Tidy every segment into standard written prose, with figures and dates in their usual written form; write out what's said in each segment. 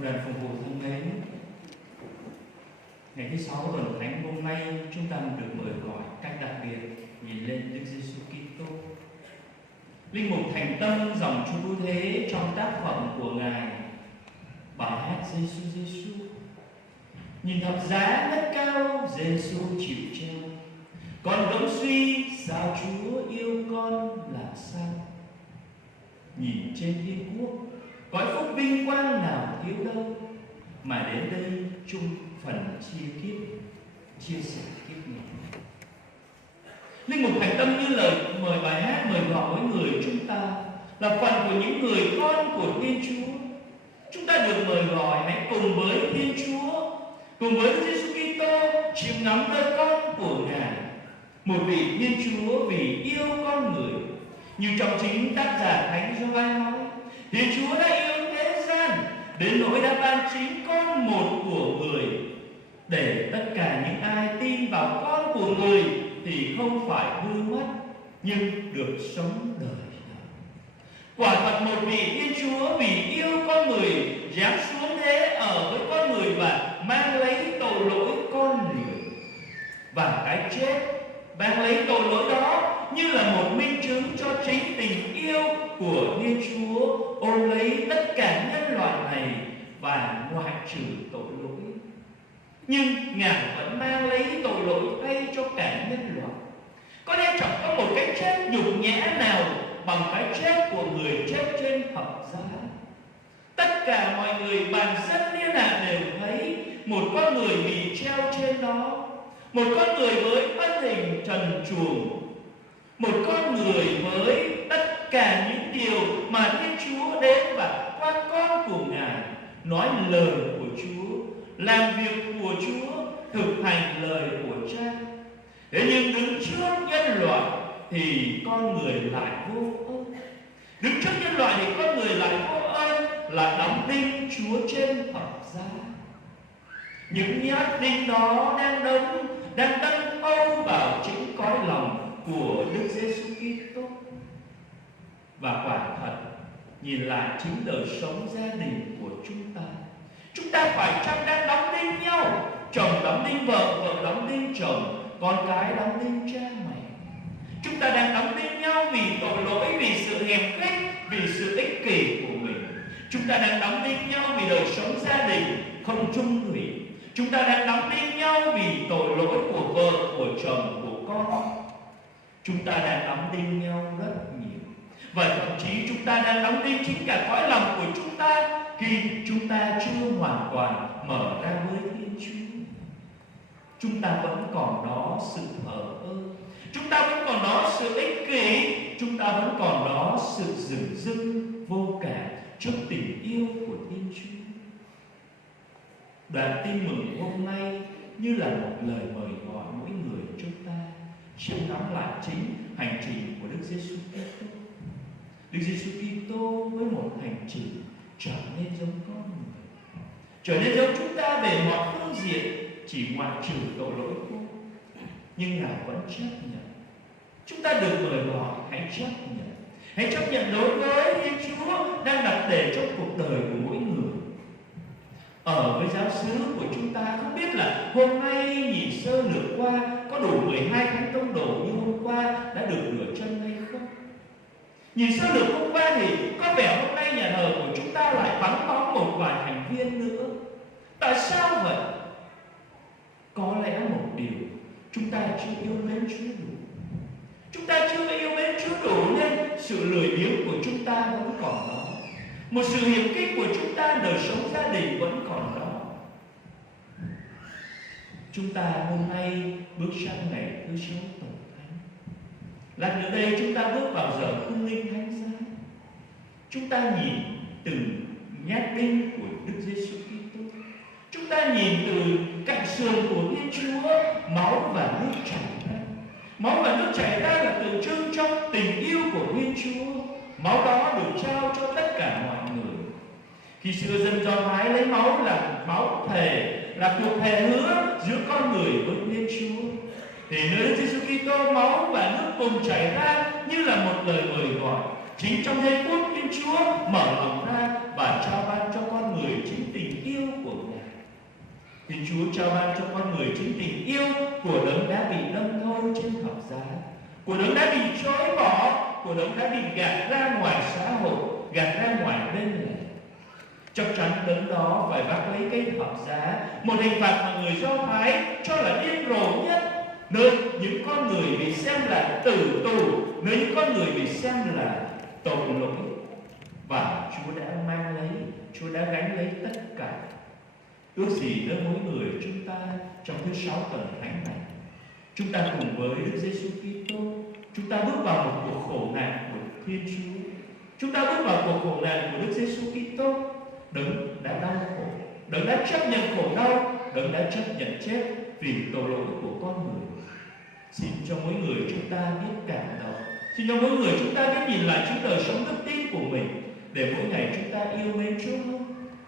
Công đoàn phục vụ thân mến, ngày thứ 6 tuần thánh hôm nay chúng ta được mời gọi cách đặc biệt nhìn lên Đức Giêsu Kitô. Linh mục thành tâm dòng chú cứu thế trong tác phẩm của Ngài, bài hát Giêsu Giêsu. Nhìn thập giá ngất cao, Giêsu chịu treo, con đống suy sao Chúa yêu con làm sao. Nhìn trên thiên quốc, cõi phúc vinh quang nào thiếu đâu, mà đến đây chung phần chia sẻ kiếp này. Linh mục thành tâm như lời mời bài hát mời gọi mỗi người chúng ta là phần của những người con của Thiên Chúa. Chúng ta được mời gọi hãy cùng với Thiên Chúa, cùng với Đức Giêsu Kitô chiêm ngắm đôi con của Ngài, một vị Thiên Chúa vì yêu con người. Như trong chính tác giả Thánh Gioan nói, Thiên Chúa đã yêu thế gian đến nỗi đã ban chính con một của người, để tất cả những ai tin vào con của người thì không phải hư mất, nhưng được sống đời đời. Quả thật một vị Thiên Chúa vì yêu con người giáng xuống thế ở với con người và mang lấy tội lỗi con người. Và cái chết mang lấy tội lỗi đó như là một minh chứng cho chính tình yêu của Thiên Chúa ôm lấy tất cả nhân loại này và ngoại trừ tội lỗi. Nhưng Ngài vẫn mang lấy tội lỗi thay cho cả nhân loại. Có lẽ chẳng có một cái chết nhục nhã nào bằng cái chết của người chết trên thập giá. Tất cả mọi người bàn dân liên lạc đều thấy một con người bị treo trên đó, một con người với thân hình trần truồng, một con người với tất cả những điều mà Thiên Chúa đến và qua con của Ngài nói lời của Chúa, làm việc của Chúa, thực hành lời của Cha. Thế nhưng đứng trước nhân loại thì con người lại vô ơn. Đứng trước nhân loại thì con người lại vô ơn, lại đóng đinh Chúa trên thập giá. Những nhát đinh đó đang đâm âu vào chính cõi lòng của Đức Giêsu Kitô. Và quả thật, nhìn lại chính đời sống gia đình của chúng ta phải chăng đang đóng đinh nhau? Chồng đóng đinh vợ, vợ đóng đinh chồng, con cái đóng đinh cha mẹ. Chúng ta đang đóng đinh nhau vì tội lỗi, vì sự hèn khích, vì sự ích kỷ của mình. Chúng ta đang đóng đinh nhau vì đời sống gia đình không chung thủy. Chúng ta đang đóng đinh nhau vì tội lỗi của vợ, của chồng, của con. Chúng ta đang đóng đinh nhau rất nhiều. Và thậm chí chúng ta đang đóng đinh chính cả cõi lòng của chúng ta khi chúng ta chưa hoàn toàn mở ra với Thiên Chúa. Chúng ta vẫn còn đó sự thờ ơ, chúng ta vẫn còn đó sự ích kỷ, chúng ta vẫn còn đó sự dửng dưng vô cảm trước tình yêu của Thiên Chúa. Đoạn tin mừng hôm nay như là một lời mời gọi mỗi người chúng ta chiêm ngắm lại chính hành trình của Đức Giêsu Kitô. Đức Giêsu Kitô với một hành trình trở nên giống con người, trở nên giống chúng ta về mọi phương diện, chỉ ngoại trừ tội lỗi thôi. Nhưng Ngài vẫn chấp nhận. Chúng ta được mời gọi hãy chấp nhận đối với Thiên Chúa đang đặt để trong cuộc đời của mỗi người. Ở với giáo xứ của chúng ta, không biết là hôm nay nhìn sơ lược qua có đủ 12 thánh tông đồ như hôm qua đã được rửa chân hay không? Nhìn sơ lược hôm qua thì có vẻ hôm nay nhà thờ của chúng ta lại vắng bóng một vài thành viên nữa. Tại sao vậy? Có lẽ một điều, chúng ta chưa yêu mến Chúa đủ. Chúng ta chưa yêu mến Chúa đủ nên sự lười biếng của chúng ta vẫn còn đó. Một sự hiềm khích của chúng ta, đời sống gia đình vẫn còn đó. Chúng ta hôm nay bước sang ngày thứ 6 tuần thánh. Lát nữa đây chúng ta bước vào giờ khung linh thánh giá. Chúng ta nhìn từng nhát đinh của Đức Giêsu Kitô. Chúng ta nhìn từ cạnh sườn của Thiên Chúa, máu và nước chảy ra. Máu và nước chảy ra là tượng trưng cho tình yêu của Thiên Chúa. Máu đó được trao cho tất cả mọi người. Khi xưa dân Do Thái lấy máu là máu thề, là cuộc thề hứa giữa con người với Thiên Chúa. Thì nơi Đức Giêsu Kitô, máu và nước cùng chảy ra như là một lời mời gọi. Chính trong giây phút Thiên Chúa mở lòng ra và trao ban cho con người chính tình yêu của Ngài. Thiên Chúa trao ban cho con người chính tình yêu của đấng đã bị đâm thâu trên thập giá, của đấng đã bị trói bỏ, của đấng đã bị gạt ra ngoài xã hội, gạt ra ngoài bên lề. Chắc chắn đấng đó phải vác lấy cây thập giá, một hình phạt mà người Do Thái cho là điên rồ nhất, nơi những con người bị xem là tử tù, nơi những con người bị xem là tội lỗi. Và Chúa đã mang lấy, Chúa đã gánh lấy tất cả. Ước gì nơi mỗi người chúng ta trong thứ 6 tuần thánh này, chúng ta cùng với Đức Giêsu Kitô, chúng ta bước vào một cuộc khổ nạn của Thiên Chúa. Chúng ta bước vào cuộc khổ nạn của Đức Giêsu Kitô, đấng đã đau khổ, đấng đã chấp nhận khổ đau, đấng đã chấp nhận chết vì tội lỗi của con người. Xin cho mỗi người chúng ta biết cảm động, xin cho mỗi người chúng ta biết nhìn lại chúng đời sống đức tin của mình, để mỗi ngày chúng ta yêu mến Chúa hơn.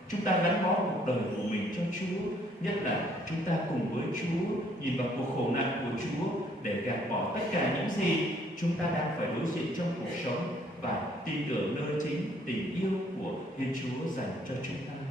Chúng ta gắn bó cuộc đời của mình cho Chúa, nhất là chúng ta cùng với Chúa nhìn vào cuộc khổ nạn của Chúa để gạt bỏ tất cả những gì chúng ta đang phải đối diện trong cuộc sống và tin tưởng nơi chính tình yêu của Thiên Chúa dành cho chúng ta.